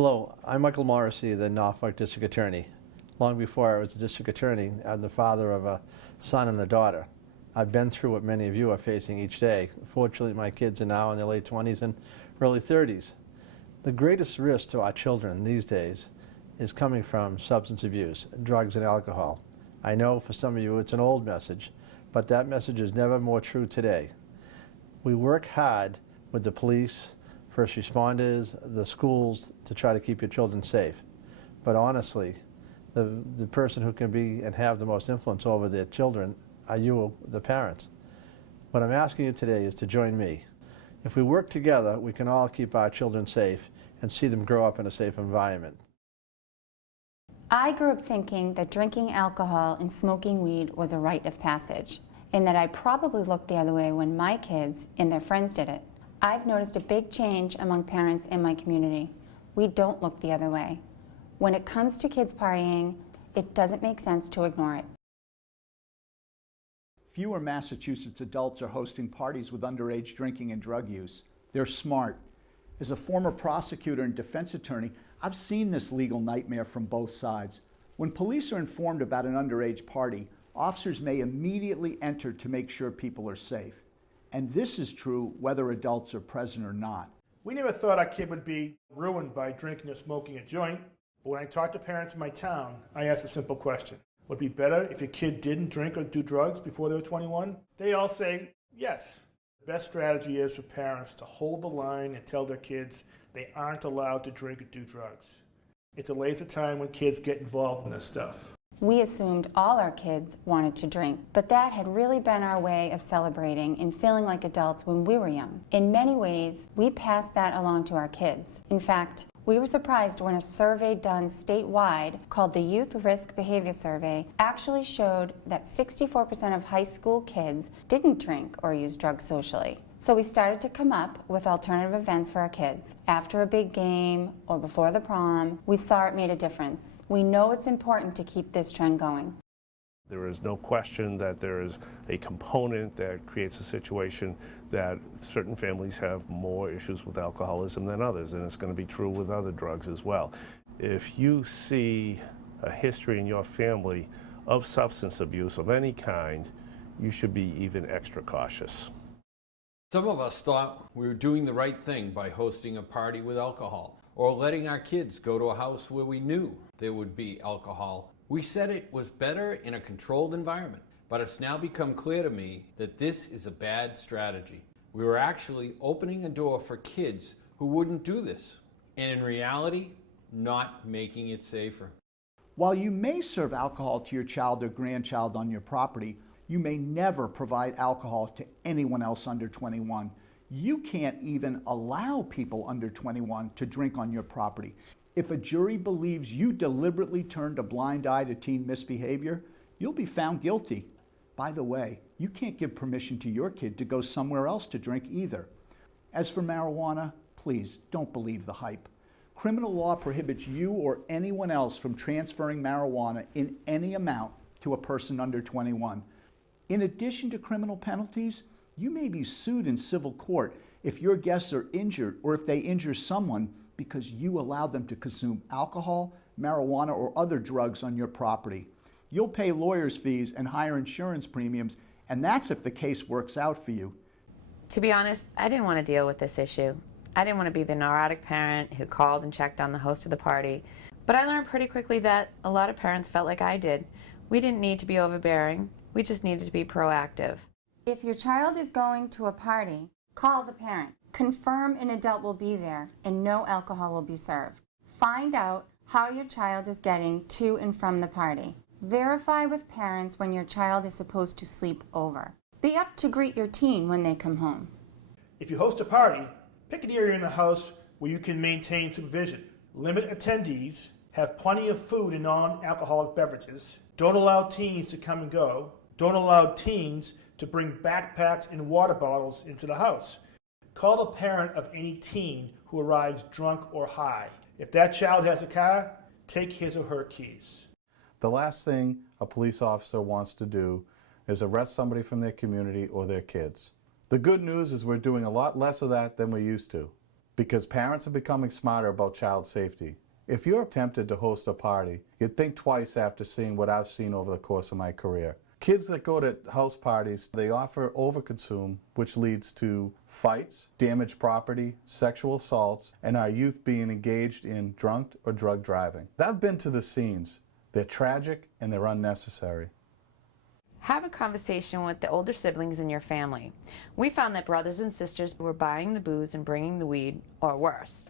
Hello, I'm Michael Morrissey, the Norfolk District Attorney. Long before I was the District Attorney, I'm the father of a son and a daughter. I've been through what many of you are facing each day. Fortunately, my kids are now in their late 20s and early 30s. The greatest risk to our children these days is coming from substance abuse, drugs and alcohol. I know for some of you it's an old message, but that message is never more true today. We work hard with the police, first responders, the schools to try to keep your children safe. But honestly, the person who can be and have the most influence over their children are you, the parents. What I'm asking you today is to join me. If we work together, we can all keep our children safe and see them grow up in a safe environment. I grew up thinking that drinking alcohol and smoking weed was a rite of passage, and that I probably looked the other way when my kids and their friends did it. I've noticed a big change among parents in my community. We don't look the other way. When it comes to kids partying, it doesn't make sense to ignore it. Fewer Massachusetts adults are hosting parties with underage drinking and drug use. They're smart. As a former prosecutor and defense attorney, I've seen this legal nightmare from both sides. When police are informed about an underage party, officers may immediately enter to make sure people are safe. And this is true whether adults are present or not. We never thought our kid would be ruined by drinking or smoking a joint. But when I talk to parents in my town, I ask a simple question. Would it be better if your kid didn't drink or do drugs before they were 21? They all say yes. The best strategy is for parents to hold the line and tell their kids they aren't allowed to drink or do drugs. It delays the time when kids get involved in this stuff. We assumed all our kids wanted to drink, but that had really been our way of celebrating and feeling like adults when we were young. In many ways, we passed that along to our kids. In fact, we were surprised when a survey done statewide called the Youth Risk Behavior Survey actually showed that 64% of high school kids didn't drink or use drugs socially. So we started to come up with alternative events for our kids. After a big game or before the prom, we saw it made a difference. We know it's important to keep this trend going. There is no question that there is a component that creates a situation that certain families have more issues with alcoholism than others, and it's going to be true with other drugs as well. If you see a history in your family of substance abuse of any kind, you should be even extra cautious. Some of us thought we were doing the right thing by hosting a party with alcohol, or letting our kids go to a house where we knew there would be alcohol. We said it was better in a controlled environment, but it's now become clear to me that this is a bad strategy. We were actually opening a door for kids who wouldn't do this, and in reality, not making it safer. While you may serve alcohol to your child or grandchild on your property, you may never provide alcohol to anyone else under 21. You can't even allow people under 21 to drink on your property. If a jury believes you deliberately turned a blind eye to teen misbehavior, you'll be found guilty. By the way, you can't give permission to your kid to go somewhere else to drink either. As for marijuana, please don't believe the hype. Criminal law prohibits you or anyone else from transferring marijuana in any amount to a person under 21. In addition to criminal penalties, you may be sued in civil court if your guests are injured or if they injure someone because you allow them to consume alcohol, marijuana, or other drugs on your property. You'll pay lawyers' fees and higher insurance premiums, and that's if the case works out for you. To be honest, I didn't want to deal with this issue. I didn't want to be the neurotic parent who called and checked on the host of the party. But I learned pretty quickly that a lot of parents felt like I did. We didn't need to be overbearing. We just needed to be proactive. If your child is going to a party, call the parent. Confirm an adult will be there and no alcohol will be served. Find out how your child is getting to and from the party. Verify with parents when your child is supposed to sleep over. Be up to greet your teen when they come home. If you host a party, pick an area in the house where you can maintain supervision. Limit attendees, have plenty of food and non-alcoholic beverages. Don't allow teens to come and go. Don't allow teens to bring backpacks and water bottles into the house. Call the parent of any teen who arrives drunk or high. If that child has a car, take his or her keys. The last thing a police officer wants to do is arrest somebody from their community or their kids. The good news is we're doing a lot less of that than we used to. because parents are becoming smarter about child safety. If you're tempted to host a party, you'd think twice after seeing what I've seen over the course of my career. Kids that go to house parties, they often overconsume, which leads to fights, damaged property, sexual assaults, and our youth being engaged in drunk or drug driving. I've been to the scenes. They're tragic and they're unnecessary. Have a conversation with the older siblings in your family. We found that brothers and sisters were buying the booze and bringing the weed, or worse.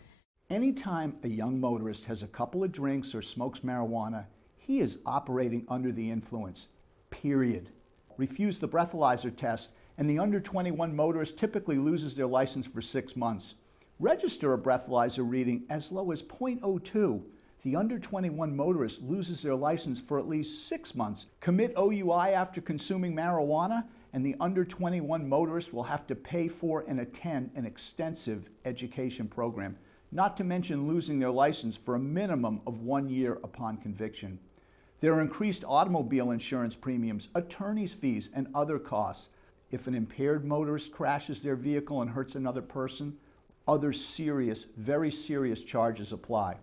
Anytime a young motorist has a couple of drinks or smokes marijuana, he is operating under the influence, period. Refuse the breathalyzer test, and the under 21 motorist typically loses their license for 6 months. Register a breathalyzer reading as low as .02. The under 21 motorist loses their license for at least 6 months. Commit OUI after consuming marijuana, and the under 21 motorist will have to pay for and attend an extensive education program, not to mention losing their license for a minimum of 1 year upon conviction. There are increased automobile insurance premiums, attorney's fees, and other costs. If an impaired motorist crashes their vehicle and hurts another person, other serious, very serious charges apply.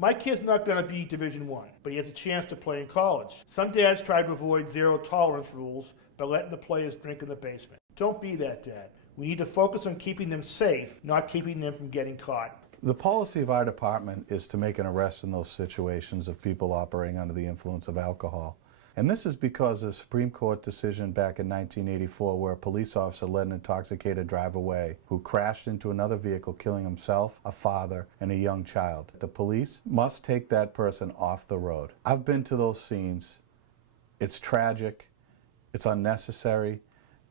My kid's not going to be Division I, but he has a chance to play in college. Some dads try to avoid zero tolerance rules by letting the players drink in the basement. Don't be that dad. We need to focus on keeping them safe, not keeping them from getting caught. The policy of our department is to make an arrest in those situations of people operating under the influence of alcohol. And this is because of a Supreme Court decision back in 1984 where a police officer led an intoxicated driver away who crashed into another vehicle, killing himself, a father, and a young child. The police must take that person off the road. I've been to those scenes. It's tragic. It's unnecessary.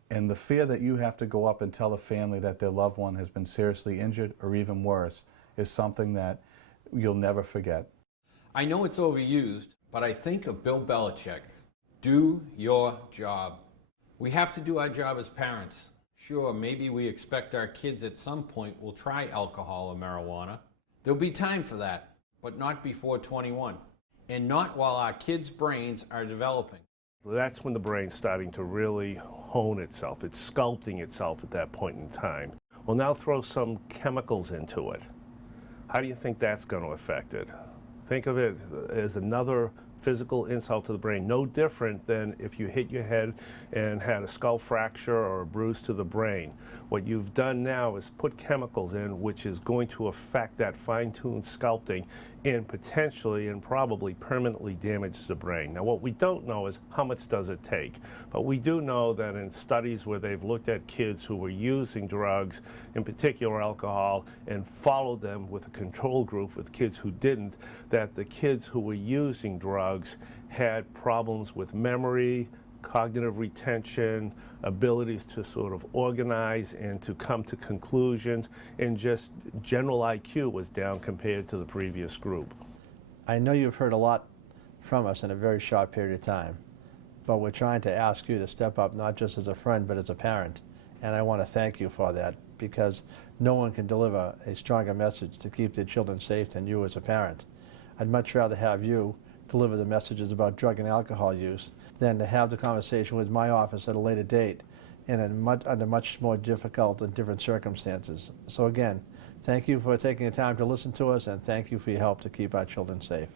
And the fear that you have to go up and tell a family that their loved one has been seriously injured or even worse is something that you'll never forget. I know it's overused, but I think of Bill Belichick. Do your job. We have to do our job as parents. Sure, maybe we expect our kids at some point will try alcohol or marijuana. There'll be time for that, but not before 21. And not while our kids' brains are developing. That's when the brain's starting to really hone itself. It's sculpting itself at that point in time. Well, now throw some chemicals into it. How do you think that's going to affect it? Think of it as another physical insult to the brain, no different than if you hit your head and had a skull fracture or a bruise to the brain. What you've done now is put chemicals in which is going to affect that fine-tuned sculpting and potentially and probably permanently damage the brain. Now what we don't know is how much does it take, but we do know that in studies where they've looked at kids who were using drugs, in particular alcohol, and followed them with a control group with kids who didn't, that the kids who were using drugs had problems with memory, cognitive retention, abilities to sort of organize and to come to conclusions, and just general IQ was down compared to the previous group. I know you've heard a lot from us in a very short period of time, but we're trying to ask you to step up not just as a friend but as a parent, and I want to thank you for that, because no one can deliver a stronger message to keep their children safe than you as a parent. I'd much rather have you deliver the messages about drug and alcohol use than to have the conversation with my office at a later date and under much more difficult and different circumstances. So again, thank you for taking the time to listen to us, and thank you for your help to keep our children safe.